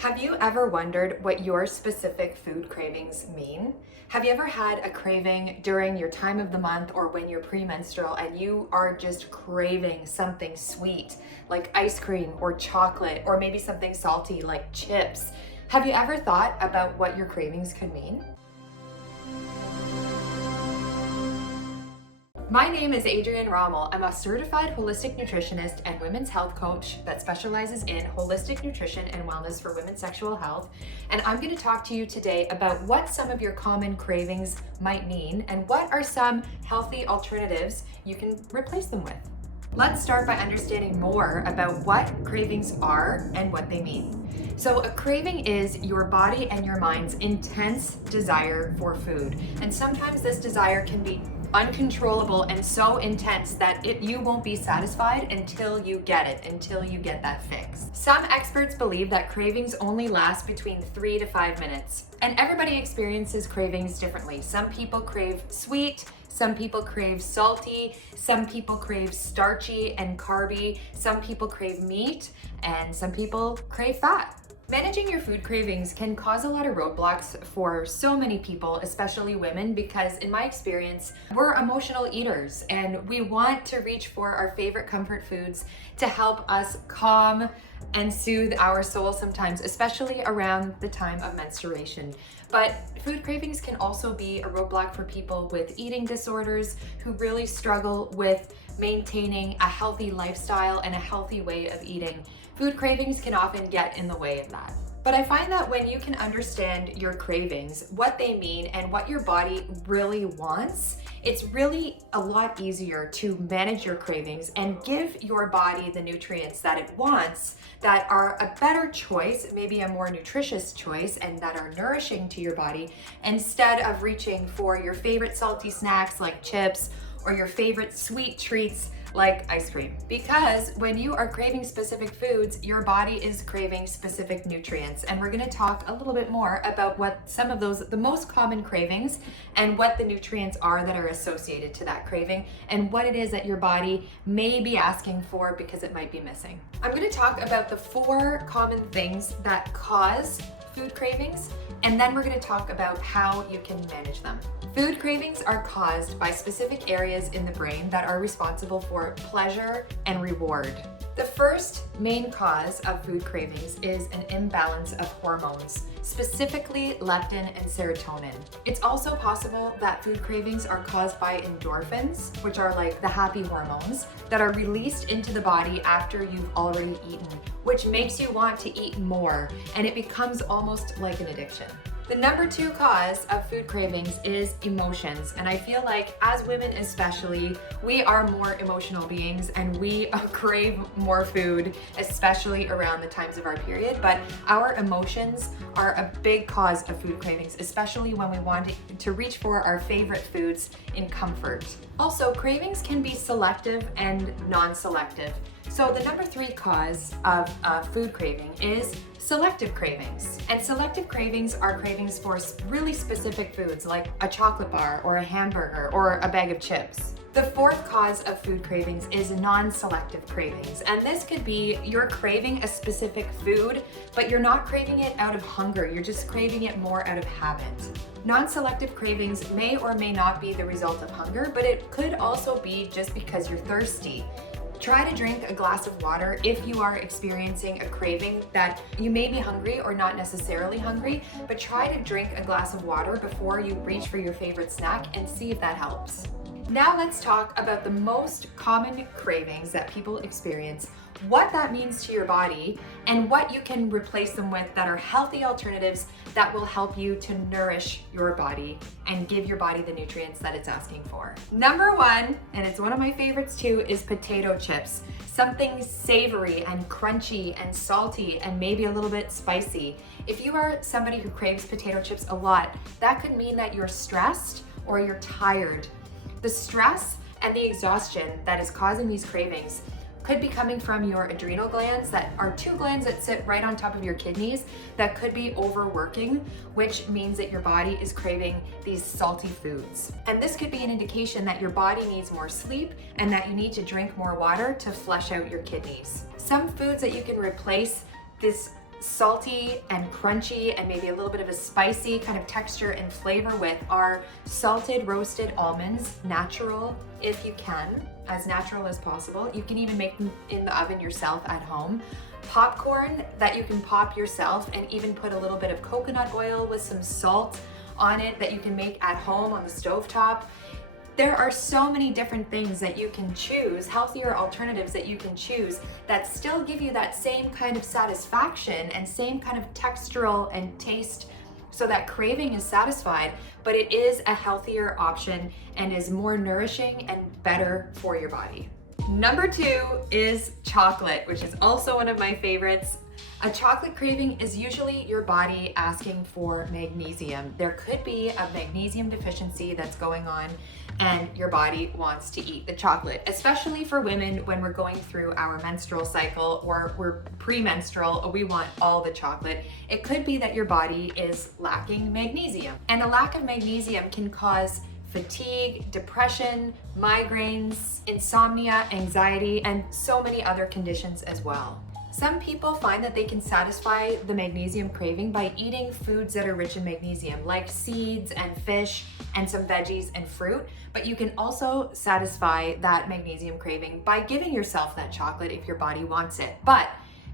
Have you ever wondered what your specific food cravings mean? Have you ever had a craving during your time of the month or when you're premenstrual and you are just craving something sweet like ice cream or chocolate, or maybe something salty like chips? Have you ever thought about what your cravings could mean? My name is Adrienne Rommel. I'm a certified holistic nutritionist and women's health coach that specializes in holistic nutrition and wellness for women's sexual health. And I'm going to talk to you today about what some of your common cravings might mean and what are some healthy alternatives you can replace them with. Let's start by understanding more about what cravings are and what they mean. So a craving is your body and your mind's intense desire for food. And sometimes this desire can be uncontrollable and so intense that you won't be satisfied until you get it, until you get that fix. Some experts believe that cravings only last between 3 to 5 minutes, and everybody experiences cravings differently. Some people crave sweet, some people crave salty, some people crave starchy and carby, some people crave meat, and some people crave fat. Managing your food cravings can cause a lot of roadblocks for so many people, especially women, because in my experience, we're emotional eaters and we want to reach for our favorite comfort foods to help us calm and soothe our soul sometimes, especially around the time of menstruation. But food cravings can also be a roadblock for people with eating disorders who really struggle with maintaining a healthy lifestyle and a healthy way of eating. Food cravings can often get in the way of that. But I find that when you can understand your cravings, what they mean, and what your body really wants, it's really a lot easier to manage your cravings and give your body the nutrients that it wants that are a better choice, maybe a more nutritious choice, and that are nourishing to your body, instead of reaching for your favorite salty snacks like chips or your favorite sweet treats like ice cream. Because when you are craving specific foods, your body is craving specific nutrients. And we're gonna talk a little bit more about what some of those, the most common cravings, and what the nutrients are that are associated to that craving, and what it is that your body may be asking for because it might be missing. I'm gonna talk about the 4 common things that cause food cravings, and then we're going to talk about how you can manage them. Food cravings are caused by specific areas in the brain that are responsible for pleasure and reward. The first main cause of food cravings is an imbalance of hormones, specifically leptin and serotonin. It's also possible that food cravings are caused by endorphins, which are like the happy hormones that are released into the body after you've already eaten, which makes you want to eat more, and it becomes almost like an addiction. The number 2 cause of food cravings is emotions. And I feel like as women especially, we are more emotional beings and we crave more food, especially around the times of our period. But our emotions are a big cause of food cravings, especially when we want to reach for our favorite foods in comfort. Also, cravings can be selective and non-selective. So the number 3 cause of food craving is selective cravings. And selective cravings are cravings for really specific foods like a chocolate bar or a hamburger or a bag of chips. The 4th cause of food cravings is non-selective cravings. And this could be you're craving a specific food, but you're not craving it out of hunger. You're just craving it more out of habit. Non-selective cravings may or may not be the result of hunger, but it could also be just because you're thirsty. Try to drink a glass of water if you are experiencing a craving that you may be hungry or not necessarily hungry, but try to drink a glass of water before you reach for your favorite snack and see if that helps. Now let's talk about the most common cravings that people experience, what that means to your body, and what you can replace them with that are healthy alternatives that will help you to nourish your body and give your body the nutrients that it's asking for. Number 1, and it's one of my favorites too, is potato chips. Something savory and crunchy and salty and maybe a little bit spicy. If you are somebody who craves potato chips a lot, that could mean that you're stressed or you're tired. The stress and the exhaustion that is causing these cravings could be coming from your adrenal glands, that are 2 glands that sit right on top of your kidneys, that could be overworking, which means that your body is craving these salty foods. And this could be an indication that your body needs more sleep and that you need to drink more water to flush out your kidneys. Some foods that you can replace this salty and crunchy and maybe a little bit of a spicy kind of texture and flavor with are salted roasted almonds, natural if you can, as natural as possible. You can even make them in the oven yourself at home. Popcorn that you can pop yourself, and even put a little bit of coconut oil with some salt on it that you can make at home on the stovetop. There are so many different things that you can choose, healthier alternatives that you can choose that still give you that same kind of satisfaction and same kind of textural and taste, so that craving is satisfied, but it is a healthier option and is more nourishing and better for your body. Number 2 is chocolate, which is also one of my favorites. A chocolate craving is usually your body asking for magnesium. There could be a magnesium deficiency that's going on, and your body wants to eat the chocolate, especially for women when we're going through our menstrual cycle or we're premenstrual, we want all the chocolate. It could be that your body is lacking magnesium, and a lack of magnesium can cause fatigue, depression, migraines, insomnia, anxiety, and so many other conditions as well. Some people find that they can satisfy the magnesium craving by eating foods that are rich in magnesium, like seeds and fish and some veggies and fruit, but you can also satisfy that magnesium craving by giving yourself that chocolate if your body wants it. But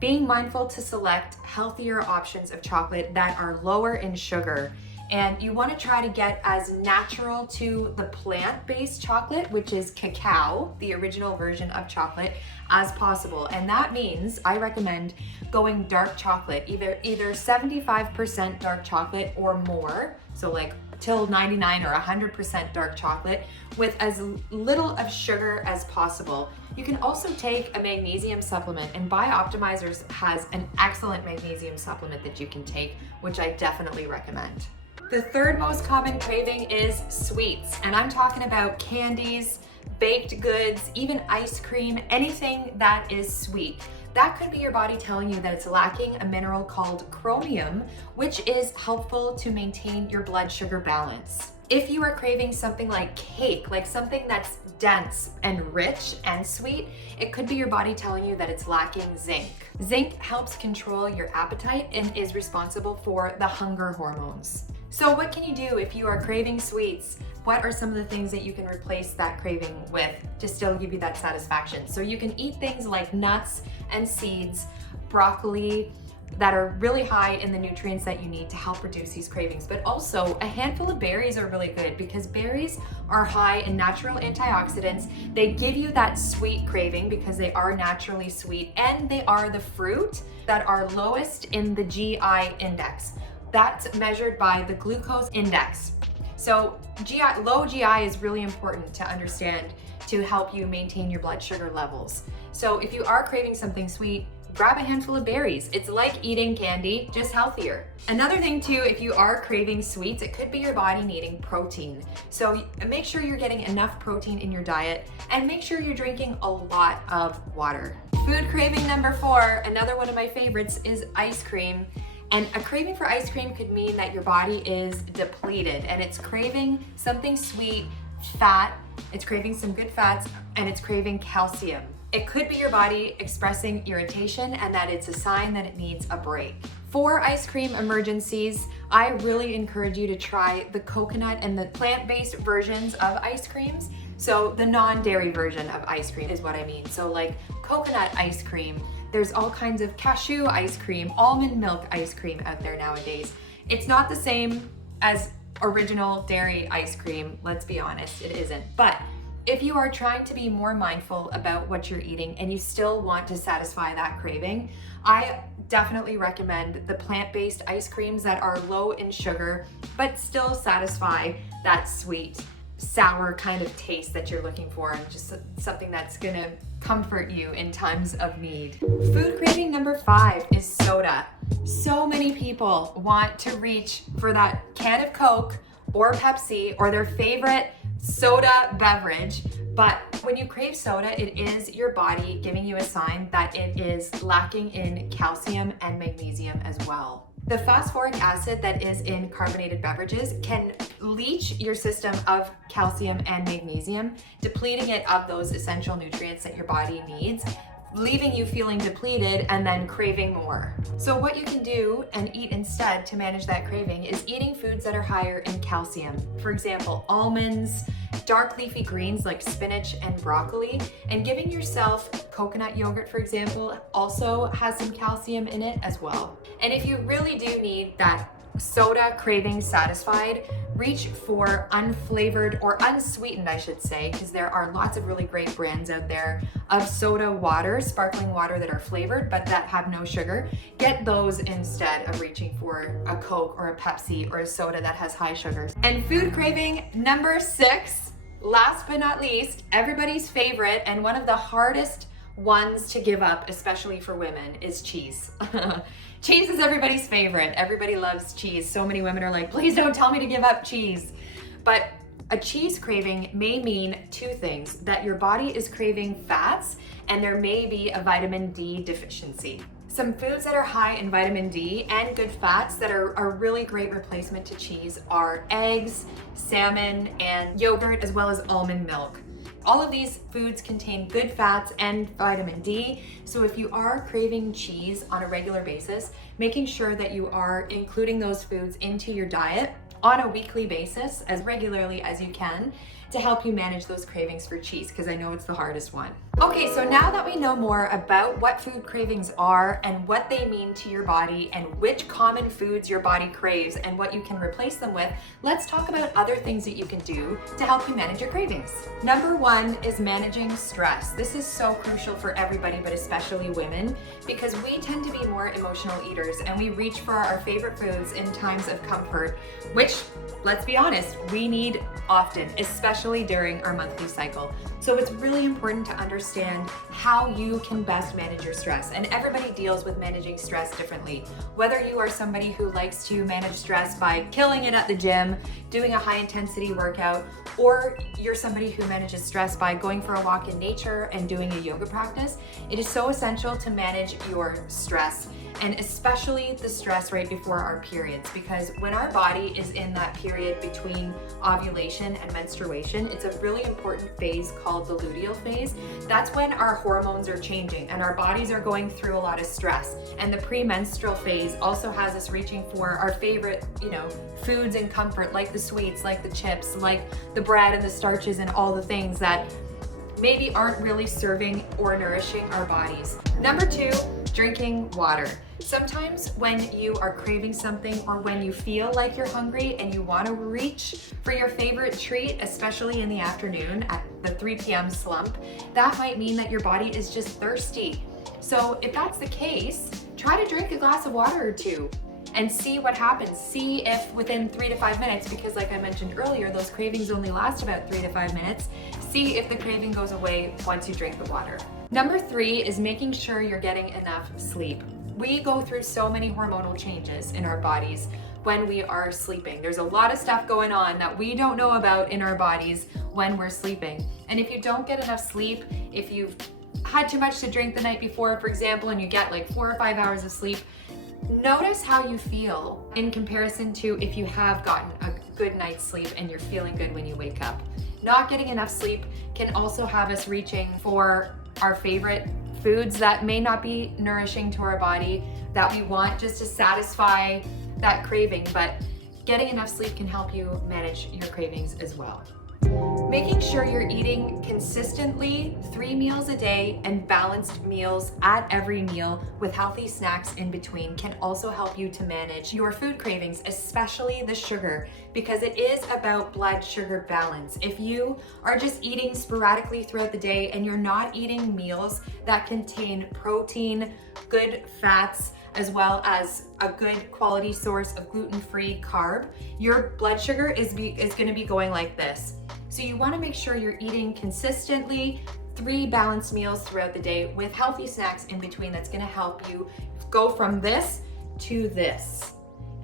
being mindful to select healthier options of chocolate that are lower in sugar, and you want to try to get as natural to the plant-based chocolate, which is cacao, the original version of chocolate, as possible. And that means I recommend going dark chocolate, either 75% dark chocolate or more, so like till 99 or 100% dark chocolate, with as little of sugar as possible. You can also take a magnesium supplement, and Bioptimizers has an excellent magnesium supplement that you can take, which I definitely recommend. The third most common craving is sweets, and I'm talking about candies, baked goods, even ice cream, anything that is sweet. That could be your body telling you that it's lacking a mineral called chromium, which is helpful to maintain your blood sugar balance. If you are craving something like cake, like something that's dense and rich and sweet, it could be your body telling you that it's lacking zinc. Zinc helps control your appetite and is responsible for the hunger hormones. So what can you do if you are craving sweets? What are some of the things that you can replace that craving with to still give you that satisfaction? So you can eat things like nuts and seeds, broccoli, that are really high in the nutrients that you need to help reduce these cravings. But also a handful of berries are really good, because berries are high in natural antioxidants. They give you that sweet craving because they are naturally sweet, and they are the fruit that are lowest in the GI index. That's measured by the glucose index. So low GI is really important to understand to help you maintain your blood sugar levels. So if you are craving something sweet, grab a handful of berries. It's like eating candy, just healthier. Another thing too, if you are craving sweets, it could be your body needing protein. So make sure you're getting enough protein in your diet, and make sure you're drinking a lot of water. Food craving number 4, another one of my favorites, is ice cream. And a craving for ice cream could mean that your body is depleted and it's craving something sweet, fat, it's craving some good fats, and it's craving calcium. It could be your body expressing irritation and that it's a sign that it needs a break. For ice cream emergencies, I really encourage you to try the coconut and the plant-based versions of ice creams. So the non-dairy version of ice cream is what I mean. So like coconut ice cream, there's all kinds of cashew ice cream, almond milk ice cream out there nowadays. It's not the same as original dairy ice cream, let's be honest, it isn't. But if you are trying to be more mindful about what you're eating and you still want to satisfy that craving, I definitely recommend the plant-based ice creams that are low in sugar, but still satisfy that sweet, sour kind of taste that you're looking for, and just something that's gonna comfort you in times of need. Food craving number 5 is soda. So many people want to reach for that can of Coke or Pepsi or their favorite soda beverage, but when you crave soda, it is your body giving you a sign that it is lacking in calcium and magnesium as well. The phosphoric acid that is in carbonated beverages can leach your system of calcium and magnesium, depleting it of those essential nutrients that your body needs leaving you feeling depleted and then craving more. So what you can do and eat instead to manage that craving is eating foods that are higher in calcium. For example, almonds, dark leafy greens like spinach and broccoli, and giving yourself coconut yogurt, for example, also has some calcium in it as well. And if you really do need that soda craving satisfied, reach for unflavored or unsweetened, I should say, because there are lots of really great brands out there of soda water, sparkling water that are flavored but that have no sugar. Get those instead of reaching for a Coke or a Pepsi or a soda that has high sugars. And food craving number 6, last but not least, everybody's favorite and one of the hardest ones to give up, especially for women, is cheese. Cheese is everybody's favorite. Everybody loves cheese. So many women are like, please don't tell me to give up cheese. But a cheese craving may mean 2 things: that your body is craving fats and there may be a vitamin D deficiency. Some foods that are high in vitamin D and good fats that are a really great replacement to cheese are eggs, salmon, and yogurt, as well as almond milk. All of these foods contain good fats and vitamin D, so if you are craving cheese on a regular basis, making sure that you are including those foods into your diet on a weekly basis as regularly as you can to help you manage those cravings for cheese, because I know it's the hardest one. Okay, so now that we know more about what food cravings are and what they mean to your body and which common foods your body craves and what you can replace them with, let's talk about other things that you can do to help you manage your cravings. Number 1 is managing stress. This is so crucial for everybody, but especially women, because we tend to be more emotional eaters and we reach for our favorite foods in times of comfort, which, let's be honest, we need often, especially during our monthly cycle. So it's really important to understand how you can best manage your stress. And everybody deals with managing stress differently. Whether you are somebody who likes to manage stress by killing it at the gym, doing a high intensity workout, or you're somebody who manages stress by going for a walk in nature and doing a yoga practice, it is so essential to manage your stress, and especially the stress right before our periods, because when our body is in that period between ovulation and menstruation, it's a really important phase called the luteal phase. That's when our hormones are changing and our bodies are going through a lot of stress. And the premenstrual phase also has us reaching for our favorite, foods and comfort, like the sweets, like the chips, like the bread and the starches and all the things that maybe aren't really serving or nourishing our bodies. Number 2, drinking water. Sometimes when you are craving something or when you feel like you're hungry and you want to reach for your favorite treat, especially in the afternoon at the 3 p.m. slump, that might mean that your body is just thirsty. So if that's the case, try to drink a glass of water or 2 and see what happens. See if within 3 to 5 minutes, because like I mentioned earlier, those cravings only last about 3 to 5 minutes, see if the craving goes away once you drink the water. Number 3 is making sure you're getting enough sleep. We go through so many hormonal changes in our bodies when we are sleeping. There's a lot of stuff going on that we don't know about in our bodies when we're sleeping. And if you don't get enough sleep, if you've had too much to drink the night before, for example, and you get like 4 or 5 hours of sleep, notice how you feel in comparison to if you have gotten a good night's sleep and you're feeling good when you wake up. Not getting enough sleep can also have us reaching for our favorite foods that may not be nourishing to our body, that we want just to satisfy that craving, but getting enough sleep can help you manage your cravings as well. Making sure you're eating consistently 3 meals a day and balanced meals at every meal with healthy snacks in between can also help you to manage your food cravings, especially the sugar, because it is about blood sugar balance. If you are just eating sporadically throughout the day and you're not eating meals that contain protein, good fats, as well as a good quality source of gluten-free carb, your blood sugar is going to be going like this. So you want to make sure you're eating consistently 3 balanced meals throughout the day with healthy snacks in between. That's going to help you go from this to this.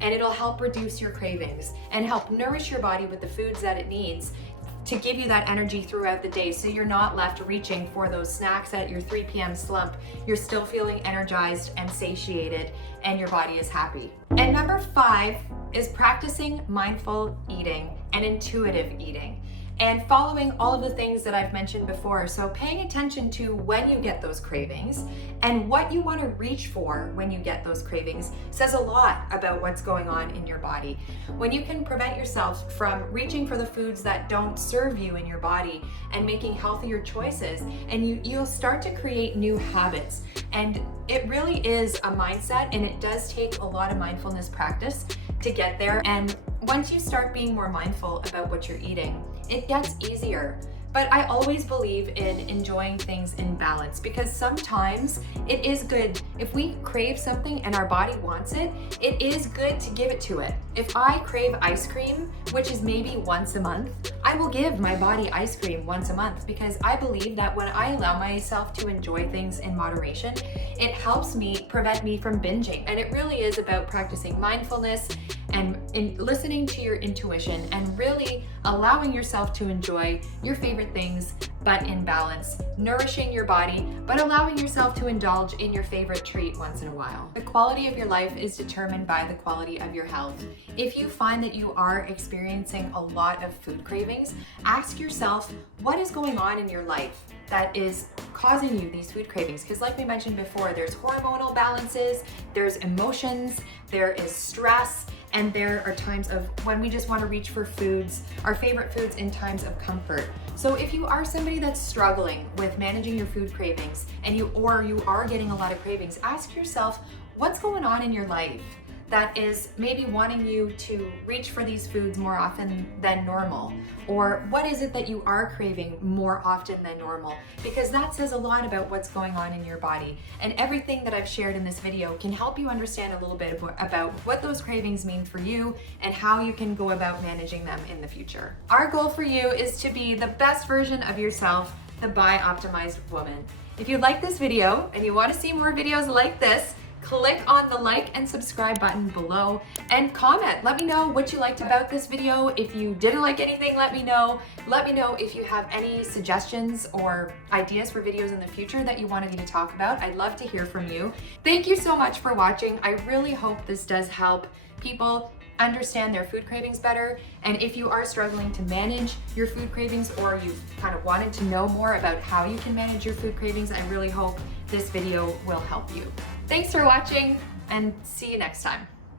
And it'll help reduce your cravings and help nourish your body with the foods that it needs to give you that energy throughout the day, so you're not left reaching for those snacks at your 3 p.m. slump. You're still feeling energized and satiated, and your body is happy. And number 5 is practicing mindful eating and intuitive eating. and following all of the things that I've mentioned before. So paying attention to when you get those cravings and what you want to reach for when you get those cravings says a lot about what's going on in your body. When you can prevent yourself from reaching for the foods that don't serve you in your body and making healthier choices, and you'll start to create new habits. And it really is a mindset, and it does take a lot of mindfulness practice to get there. And once you start being more mindful about what you're eating, it gets easier. But I always believe in enjoying things in balance, because sometimes it is good. If we crave something and our body wants it, it is good to give it to it. If I crave ice cream, which is maybe once a month, I will give my body ice cream once a month, because I believe that when I allow myself to enjoy things in moderation, it helps prevent me from binging. And it really is about practicing mindfulness and listening to your intuition and really allowing yourself to enjoy your favorite things, but in balance, nourishing your body, but allowing yourself to indulge in your favorite treat once in a while. The quality of your life is determined by the quality of your health. If you find that you are experiencing a lot of food cravings, ask yourself, what is going on in your life that is causing you these food cravings? Because like we mentioned before, there's hormonal balances, there's emotions, there is stress, and there are times of when we just want to reach for foods, our favorite foods, in times of comfort. So if you are somebody that's struggling with managing your food cravings and you are getting a lot of cravings, ask yourself, what's going on in your life that is maybe wanting you to reach for these foods more often than normal? Or what is it that you are craving more often than normal? Because that says a lot about what's going on in your body. And everything that I've shared in this video can help you understand a little bit about what those cravings mean for you and how you can go about managing them in the future. Our goal for you is to be the best version of yourself, the Bioptimized woman. If you like this video and you want to see more videos like this, click on the like and subscribe button below and comment. Let me know what you liked about this video. If you didn't like anything, let me know. Let me know if you have any suggestions or ideas for videos in the future that you wanted me to talk about. I'd love to hear from you. Thank you so much for watching. I really hope this does help people understand their food cravings better. And if you are struggling to manage your food cravings, or you kind of wanted to know more about how you can manage your food cravings, I really hope this video will help you. Thanks for watching, and see you next time.